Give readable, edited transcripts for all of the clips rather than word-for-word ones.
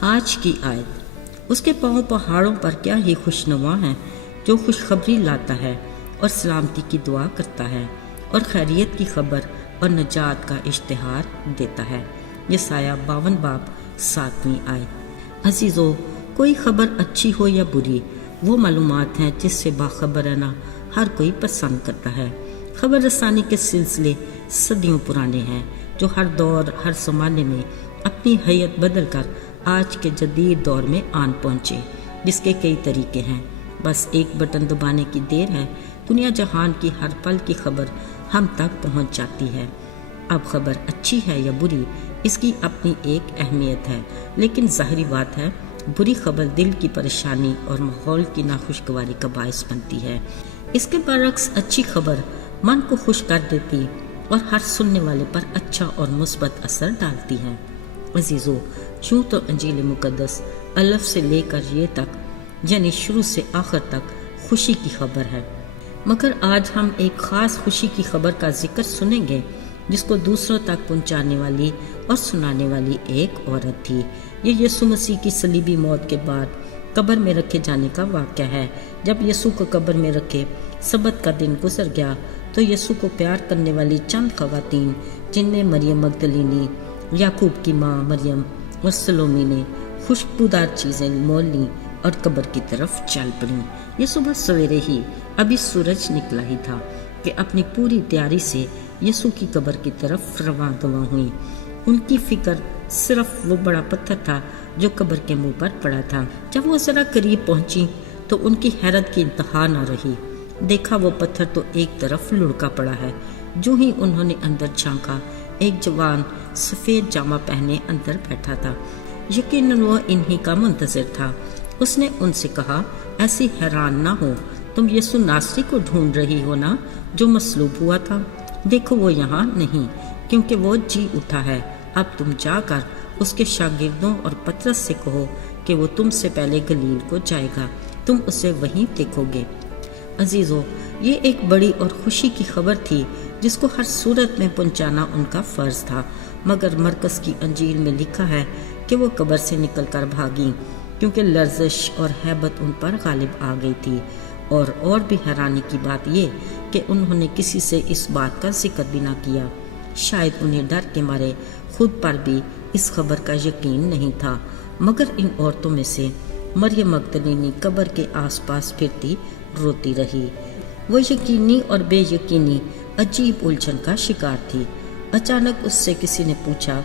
آج کی آیت، اس کے پاؤں پہاڑوں پر کیا ہی خوشنما ہے جو خوشخبری لاتا ہے اور سلامتی کی دعا کرتا ہے اور خیریت کی خبر اور نجات کا اشتہار دیتا ہے۔ یسایہ 52 باب 7ویں آیت۔ عزیزو، کوئی خبر اچھی ہو یا بری، وہ معلومات ہیں جس سے باخبر رہنا ہر کوئی پسند کرتا ہے۔ خبر رسانی کے سلسلے صدیوں پرانے ہیں جو ہر دور ہر زمانے میں اپنی حیت بدل کر آج کے جدید دور میں آن پہنچے، جس کے کئی طریقے ہیں۔ بس ایک بٹن دبانے کی دیر ہے، دنیا جہان کی ہر پل کی خبر ہم تک پہنچ جاتی ہے۔ اب خبر اچھی ہے یا بری، اس کی اپنی ایک اہمیت ہے، لیکن ظاہری بات ہے بری خبر دل کی پریشانی اور ماحول کی ناخوشگواری کا باعث بنتی ہے۔ اس کے برعکس اچھی خبر من کو خوش کر دیتی اور ہر سننے والے پر اچھا اور مثبت اثر ڈالتی ہے۔ عزیزو، یوں تو انجیل مقدس الف سے لے کر یہ تک، یعنی شروع سے آخر تک خوشی کی خبر ہے، مگر آج ہم ایک خاص خوشی کی خبر کا ذکر سنیں گے جس کو دوسروں تک پہنچانے والی اور سنانے والی ایک عورت تھی۔ یہ یسوع مسیح کی صلیبی موت کے بعد قبر میں رکھے جانے کا واقعہ ہے۔ جب یسوع کو قبر میں رکھے سبت کا دن گزر گیا تو یسوع کو پیار کرنے والی چند خواتین، جن میں مریم مگدلینی، یعقوب کی ماں مریم اور سلومی نے خوشبودار چیزیں مول لیں اور قبر کی طرف چل پڑیں۔ یہ صبح سویرے ہی ابھی سورج نکلا ہی تھا کہ اپنی پوری تیاری سے یسوع کی قبر کی طرف رواں دواں ہوئیں۔ ان کی فکر صرف وہ بڑا پتھر تھا جو قبر کے منہ پر پڑا تھا۔ جب وہ ذرا قریب پہنچی تو ان کی حیرت کی انتہا نہ رہی۔ دیکھا وہ پتھر تو ایک طرف لڑکا پڑا ہے۔ جو ہی انہوں نے اندر جھانکا، ایک جوان سفید جامہ پہنے اندر بیٹھا تھا۔ یقیناً وہ انہی کا منتظر تھا۔ اس نے ان سے کہا، ایسی حیران نہ ہو، تم یسوع ناصری کو ڈھونڈ رہی ہو نا، جو مصلوب ہوا تھا؟ دیکھو وہ یہاں نہیں، کیونکہ وہ جی اٹھا ہے۔ اب تم جا کر اس کے شاگردوں اور پترس سے کہو کہ وہ تم سے پہلے گلیل کو جائے گا، تم اسے وہیں دیکھو گے۔ عزیزو، یہ ایک بڑی اور خوشی کی خبر تھی جس کو ہر صورت میں پہنچانا ان کا فرض تھا، مگر مرکز کی انجیل میں لکھا ہے کہ وہ قبر سے نکل کر بھاگیں، کیونکہ لرزش اور ہیبت ان پر غالب آ گئی تھی۔ اور بھی حیرانی کی بات یہ کہ انہوں نے کسی سے اس بات کا ذکر بھی نہ کیا۔ شاید انہیں ڈر کے مارے خود پر بھی اس خبر کا یقین نہیں تھا، مگر ان عورتوں میں سے مریم مگدلینی قبر کے آس پاس پھرتی روتی رہی۔ وہ یقینی اور بے یقینی عجیب الجھن کا شکار تھی۔ اچانک اس سے کسی نے پوچھا،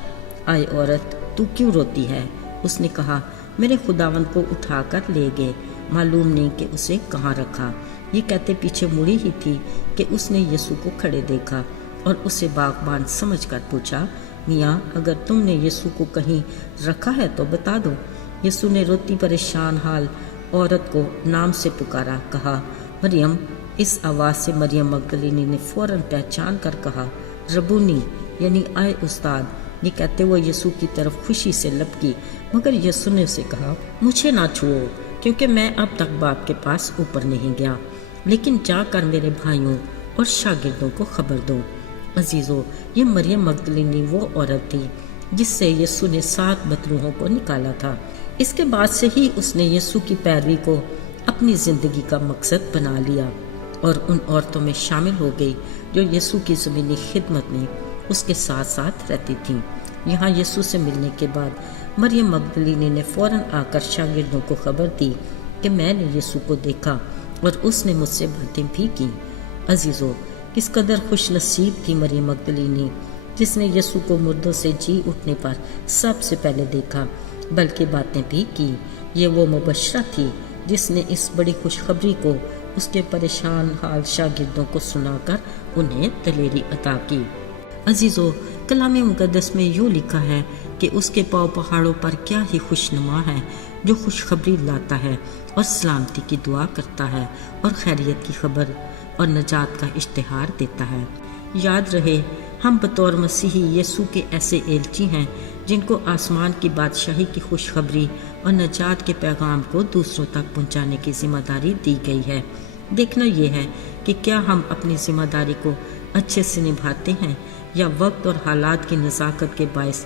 آئے عورت، تو کیوں روتی ہے؟ اس نے کہا، میرے خداوند کو اٹھا کر لے گئے، معلوم نہیں کہ اسے کہاں رکھا۔ یہ کہتے پیچھے مڑی ہی تھی کہ اس نے یسوع کو کھڑے دیکھا اور اسے باغبان سمجھ کر پوچھا، میاں، اگر تم نے یسوع کو کہیں رکھا ہے تو بتا دو۔ یسوع نے روتی پریشان حال عورت کو نام سے پکارا، کہا، مریم۔ اس آواز سے مریم مگدلینی نے فوراً پہچان کر کہا، ربونی، یعنی آئے استاد۔ یہ کہتے وہ یسوع کی طرف خوشی سے لپکی، مگر یسوع نے اسے کہا، مجھے نہ چھوؤ، کیونکہ میں اب تک باپ کے پاس اوپر نہیں گیا، لیکن جا کر میرے بھائیوں اور شاگردوں کو خبر دو۔ عزیزو، یہ مریم مگدلینی وہ عورت تھی جس سے یسوع نے 7 بدروحوں کو نکالا تھا۔ اس کے بعد سے ہی اس نے یسوع کی پیروی کو اپنی زندگی کا مقصد بنا لیا اور ان عورتوں میں شامل ہو گئی جو یسوع کی زمینی خدمت میں اس کے ساتھ ساتھ رہتی تھیں۔ یہاں یسوع سے ملنے کے بعد مریم مگدلینی نے فوراً آ کر شاگردوں کو خبر دی کہ میں نے یسوع کو دیکھا اور اس نے مجھ سے باتیں بھی کی۔ عزیزو، کس قدر خوش نصیب تھی مریم مگدلینی جس نے یسوع کو مردوں سے جی اٹھنے پر سب سے پہلے دیکھا، بلکہ باتیں بھی کی۔ یہ وہ مبشرہ تھی جس نے اس بڑی خوشخبری کو اس کے پریشان حال شاگردوں کو سنا کر انہیں دلیری عطا کی۔ عزیزو، کلام مقدس میں یوں لکھا ہے کہ اس کے پاؤں پہاڑوں پر کیا ہی خوشنما ہے جو خوشخبری لاتا ہے اور سلامتی کی دعا کرتا ہے اور خیریت کی خبر اور نجات کا اشتہار دیتا ہے۔ یاد رہے، ہم بطور مسیحی یسوع کے ایسے ایلچی ہیں جن کو آسمان کی بادشاہی کی خوشخبری اور نجات کے پیغام کو دوسروں تک پہنچانے کی ذمہ داری دی گئی ہے۔ دیکھنا یہ ہے کہ کیا ہم اپنی ذمہ داری کو اچھے سے نبھاتے ہیں یا وقت اور حالات کی نزاکت کے باعث